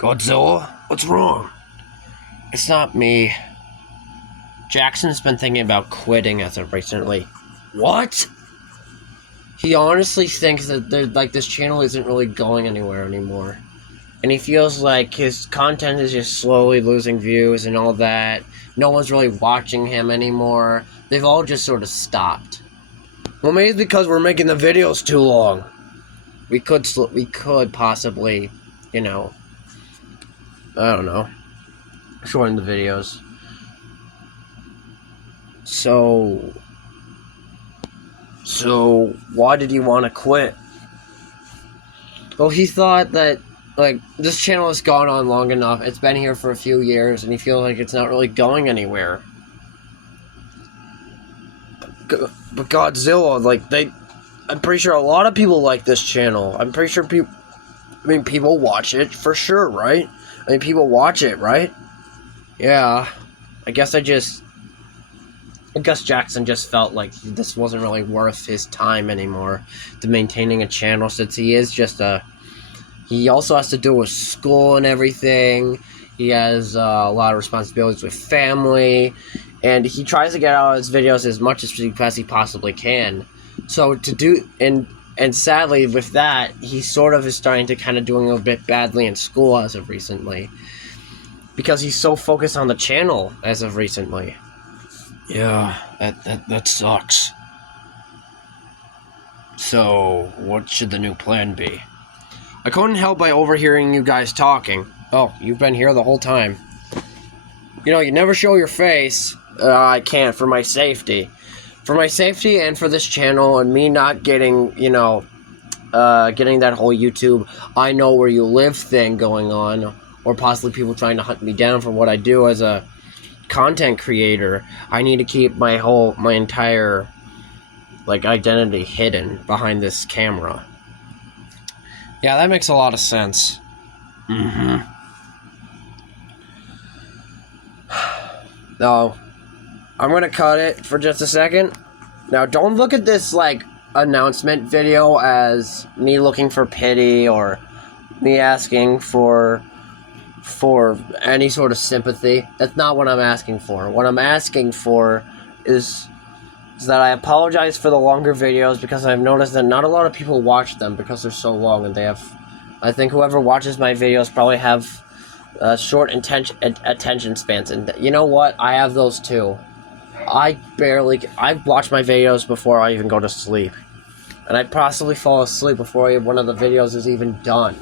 Godzilla? What's wrong? It's not me. Jackson's been thinking about quitting as of recently. What? He honestly thinks that this channel isn't really going anywhere anymore. And he feels like his content is just slowly losing views and all that. No one's really watching him anymore. They've all just sort of stopped. Well, maybe it's because we're making the videos too long. We could possibly, I don't know, shorten the videos. So why did he want to quit? Well, he thought that, this channel has gone on long enough. It's been here for a few years, and he feels like it's not really going anywhere. But Godzilla, I'm pretty sure a lot of people like this channel. I'm pretty sure people watch it for sure, right? People watch it, right? Yeah. I guess Jackson just felt like this wasn't really worth his time anymore to maintaining a channel, since he also has to deal with school and everything. He has a lot of responsibilities with family, and he tries to get out of his videos as much as he possibly can. So and sadly with that, he sort of is starting to kind of doing a bit badly in school as of recently, because he's so focused on the channel as of recently. Yeah, that sucks. So, what should the new plan be? I couldn't help by overhearing you guys talking. Oh, you've been here the whole time. You never show your face. I can't, for my safety. For my safety and for this channel and me not getting, getting that whole YouTube I know where you live thing going on, or possibly people trying to hunt me down for what I do as a content creator. I need to keep my entire identity hidden behind this camera. Yeah, that makes a lot of sense. Now, I'm gonna cut it for just a second. Now, don't look at this announcement video as me looking for pity or me asking for any sort of sympathy. That's not what I'm asking for. What I'm asking for is that I apologize for the longer videos, because I've noticed that not a lot of people watch them because they're so long, and I think whoever watches my videos probably have short attention spans, and you know what? I have those too. I watch my videos before I even go to sleep, and I possibly fall asleep before one of the videos is even done.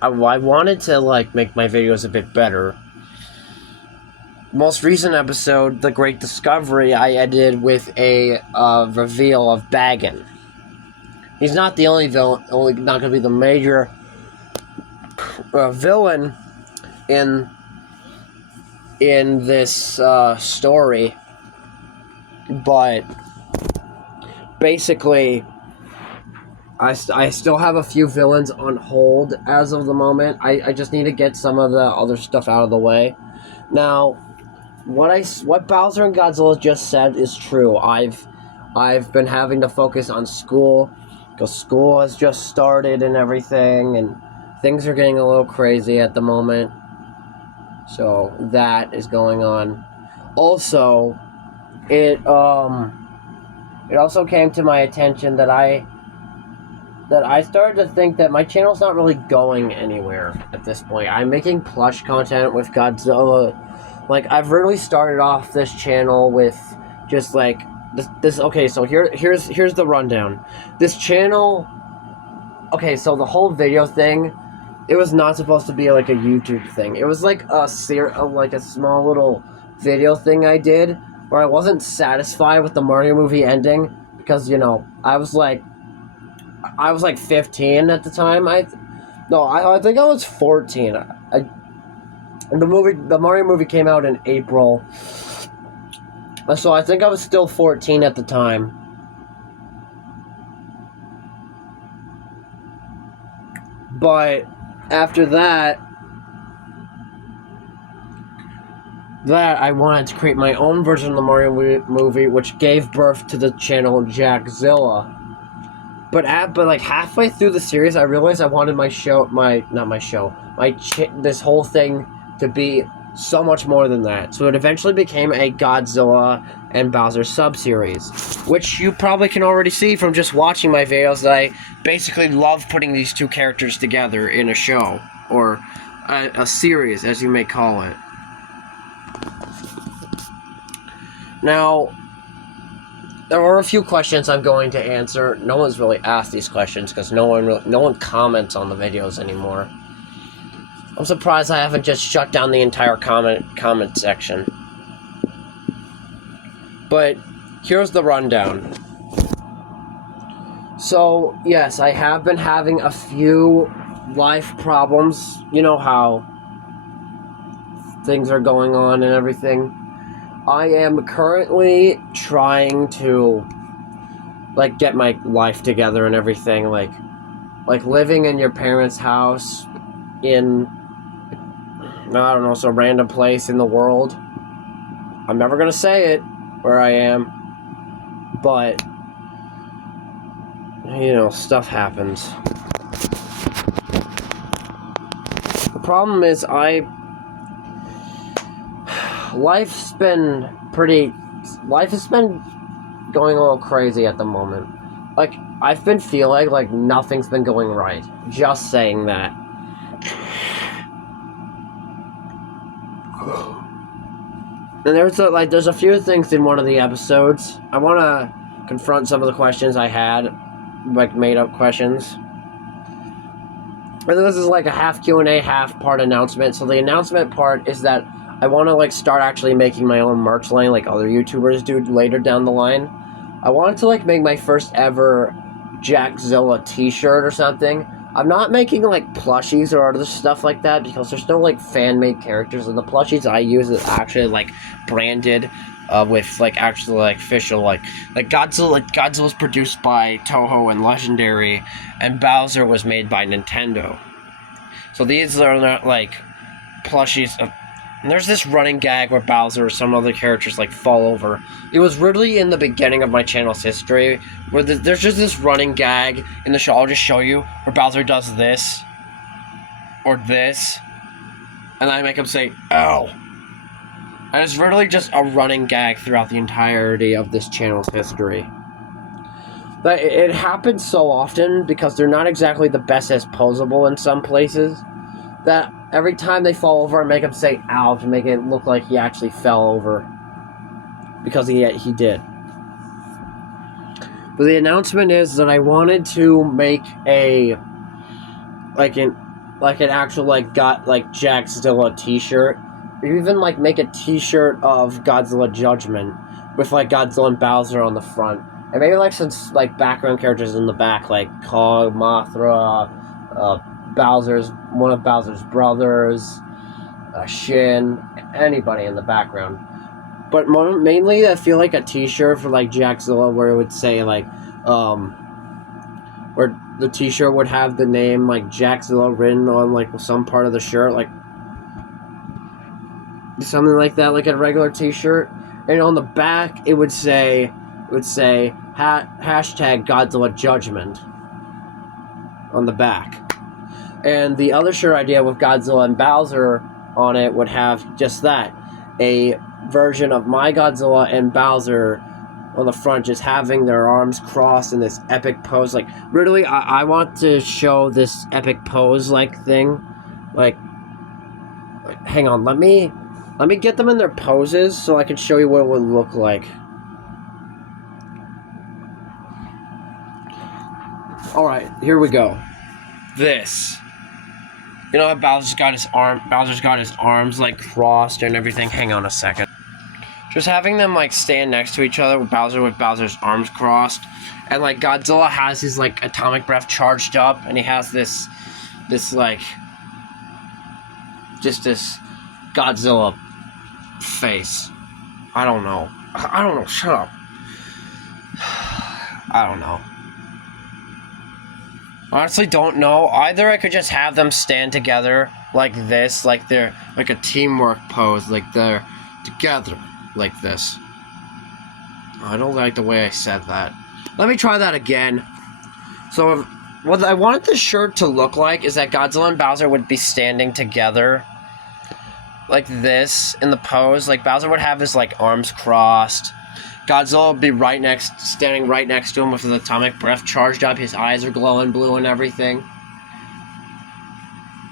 I wanted to make my videos a bit better. Most recent episode, The Great Discovery, I edited with a reveal of Baggin. He's not the only villain, not going to be the major villain in this story, but basically, I still have a few villains on hold as of the moment. I just need to get some of the other stuff out of the way. Now, what Bowser and Godzilla just said is true. I've been having to focus on school, because school has just started and everything, and things are getting a little crazy at the moment. So that is going on. Also, it also came to my attention that I started to think that my channel's not really going anywhere at this point. I'm making plush content with Godzilla. I've really started off this channel with just this. Okay, so here's the rundown. This channel. Okay, so the whole video thing, it was not supposed to be a YouTube thing. It was a small little video thing I did where I wasn't satisfied with the Mario movie ending, because I was 15 at the time. I think I was 14. The Mario movie came out in April, so I think I was still 14 at the time. But after that, I wanted to create my own version of the Mario movie, which gave birth to the channel Jackzilla. but like halfway through the series, I realized I wanted this whole thing to be so much more than that. So it eventually became a Godzilla and Bowser sub-series, which you probably can already see from just watching my videos that I basically love putting these two characters together in a show, or a series, as you may call it. Now, there are a few questions I'm going to answer. No one's really asked these questions because no one comments on the videos anymore. I'm surprised I haven't just shut down the entire comment section. But here's the rundown. So, yes, I have been having a few life problems. You know how things are going on and everything. I am currently trying to, like, get my life together and everything. Like living in your parents' house in, I don't know, some random place in the world. I'm never gonna say it where I am, but, you know, stuff happens. The problem is life has been going a little crazy at the moment. Like, I've been feeling like nothing's been going right. Just saying that. And there's a few things in one of the episodes. I want to confront some of the questions I had, like made up questions. And this is like a half Q&A, half part announcement. So the announcement part is that I want to like start actually making my own merch line like other YouTubers do later down the line. I wanted to like make my first ever Jackzilla t-shirt or something. I'm not making like plushies or other stuff like that because there's no like fan-made characters, and the plushies I use is actually like branded with like actually like official like Godzilla. Like, Godzilla's produced by Toho and Legendary, and Bowser was made by Nintendo. So these are not like plushies. And there's this running gag where Bowser or some other characters like fall over. It was really in the beginning of my channel's history where there's just this running gag in the show. I'll just show you where Bowser does this or this, and I make him say "ow." And it's really just a running gag throughout the entirety of this channel's history. But it happens so often because they're not exactly the best as posable in some places, that every time they fall over, I make him say "ow" to make it look like he actually fell over. Because he did. But the announcement is that I wanted to make an actual Jackzilla t-shirt. Or even like make a t-shirt of Godzilla Judgment with like Godzilla and Bowser on the front. And maybe like some like background characters in the back, like Kong, Mothra, one of Bowser's brothers, Shin, anybody in the background. But mainly I feel like a t-shirt for like Jackzilla where it would say like, where the t-shirt would have the name like Jackzilla written on like some part of the shirt, like something like that, like a regular t-shirt. And on the back it would say hashtag Godzilla Judgment on the back. And the other shirt idea with Godzilla and Bowser on it would have just that. A version of my Godzilla and Bowser on the front just having their arms crossed in this epic pose. Like, really, I want to show this epic pose like thing. Like hang on, let me get them in their poses so I can show you what it would look like. Alright, here we go. This. You know how Bowser's got his arms like crossed and everything? Hang on a second. Just having them like stand next to each other with Bowser's arms crossed, and like Godzilla has his like atomic breath charged up, and he has this like just this Godzilla face. I don't know. Shut up. I don't know. Honestly, don't know. Either I could just have them stand together like this, like they're like a teamwork pose, like they're together like this. I don't like the way I said that. Let me try that again. So what I wanted the shirt to look like is that Godzilla and Bowser would be standing together like this in the pose. Like Bowser would have his like arms crossed. Godzilla would be standing right next to him with his atomic breath charged up. His eyes are glowing blue and everything.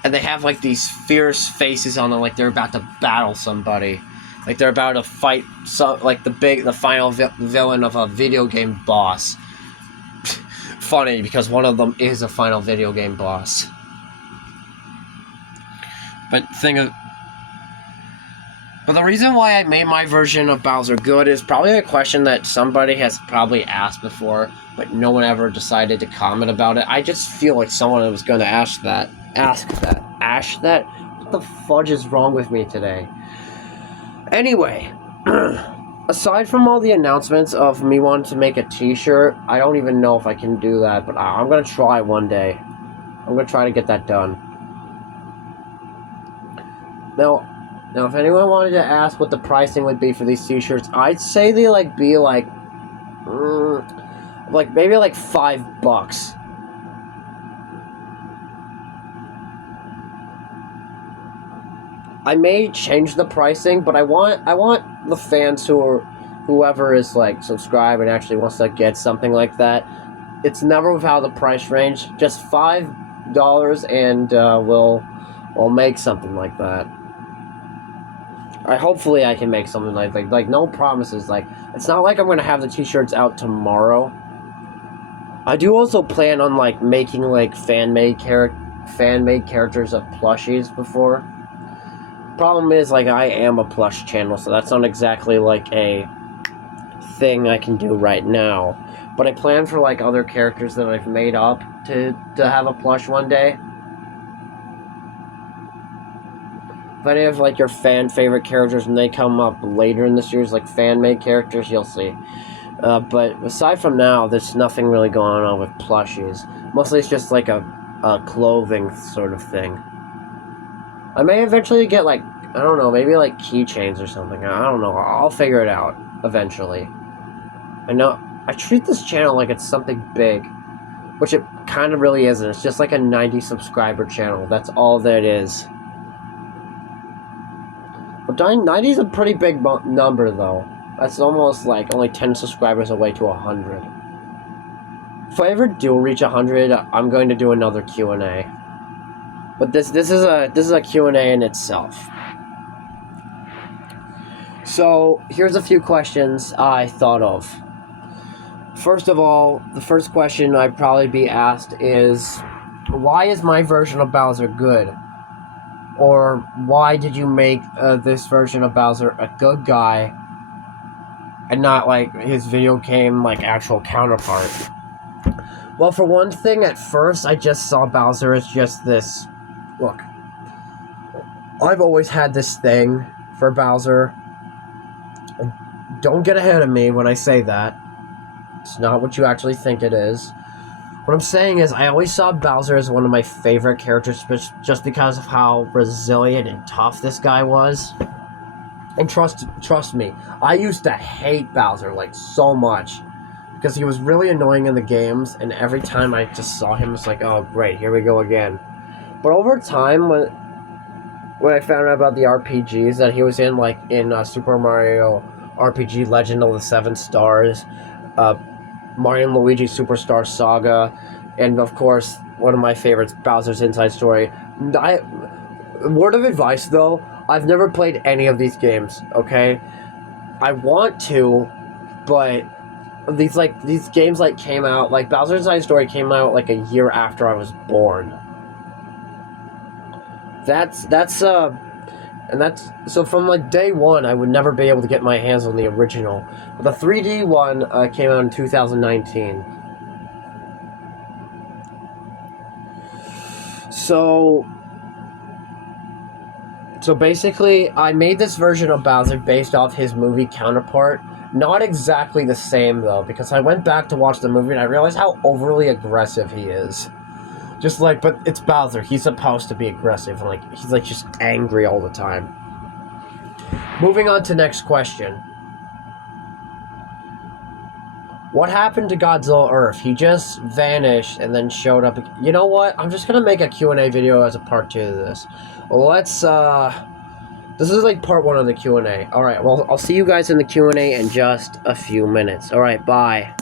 And they have like these fierce faces on them, like they're about to battle somebody. Like they're about to fight like the final villain of a video game boss. Funny, because one of them is a final video game boss. But the reason why I made my version of Bowser good is probably a question that somebody has probably asked before, but no one ever decided to comment about it. I just feel like someone was going to ask that. What the fudge is wrong with me today? Anyway, aside from all the announcements of me wanting to make a t-shirt, I don't even know if I can do that, but I'm going to try one day. I'm going to try to get that done. Now, if anyone wanted to ask what the pricing would be for these t-shirts, I'd say they be like maybe like $5. I may change the pricing, but I want the fans whoever is like subscribed and actually wants to get something like that. It's never without the price range. Just $5, and we'll make something like that. Hopefully I can make something like no promises. Like, it's not like I'm gonna have the t-shirts out tomorrow. I do also plan on like making like fan-made characters of plushies before. Problem is, like, I am a plush channel, so that's not exactly like a thing I can do right now. But I plan for like other characters that I've made up to have a plush one day. If any of like your fan favorite characters, when they come up later in the series, like fan-made characters, you'll see. But aside from now, there's nothing really going on with plushies. Mostly it's just like a clothing sort of thing. I may eventually get like, I don't know, maybe like keychains or something. I don't know. I'll figure it out eventually. I know I treat this channel like it's something big, which it kind of really isn't. It's just like a 90 subscriber channel. That's all that it is. But 90 is a pretty big number, though. That's almost like only 10 subscribers away to 100. If I ever do reach 100, I'm going to do another Q&A. But this is a Q&A in itself. So here's a few questions I thought of. First of all, the first question I'd probably be asked is, why is my version of Bowser good? Or why did you make this version of Bowser a good guy and not like his video game like actual counterpart? Well, for one thing, at first I just saw Bowser as just this. Look, I've always had this thing for Bowser. Don't get ahead of me when I say that. It's not what you actually think it is. What I'm saying is, I always saw Bowser as one of my favorite characters just because of how resilient and tough this guy was. And trust me, I used to hate Bowser like so much because he was really annoying in the games, and every time I just saw him, it's like, oh great, here we go again. But over time, when I found out about the RPGs that he was in, like in Super Mario RPG Legend of the Seven Stars, Mario and Luigi Superstar Saga, and of course, one of my favorites, Bowser's Inside Story. Word of advice though, I've never played any of these games, okay? I want to, but these games like came out, like Bowser's Inside Story came out like a year after I was born. So from like day one, I would never be able to get my hands on the original. But the 3D one came out in 2019. So basically, I made this version of Bowser based off his movie counterpart. Not exactly the same though, because I went back to watch the movie and I realized how overly aggressive he is. Just like, but it's Bowser. He's supposed to be aggressive, and like he's like just angry all the time. Moving on to next question. What happened to Godzilla Earth? He just vanished and then showed up. You know what? I'm just gonna make a Q&A video as a part 2 of this. Let's, this is like part 1 of the Q&A. Alright, well, I'll see you guys in the Q&A in just a few minutes. Alright, bye.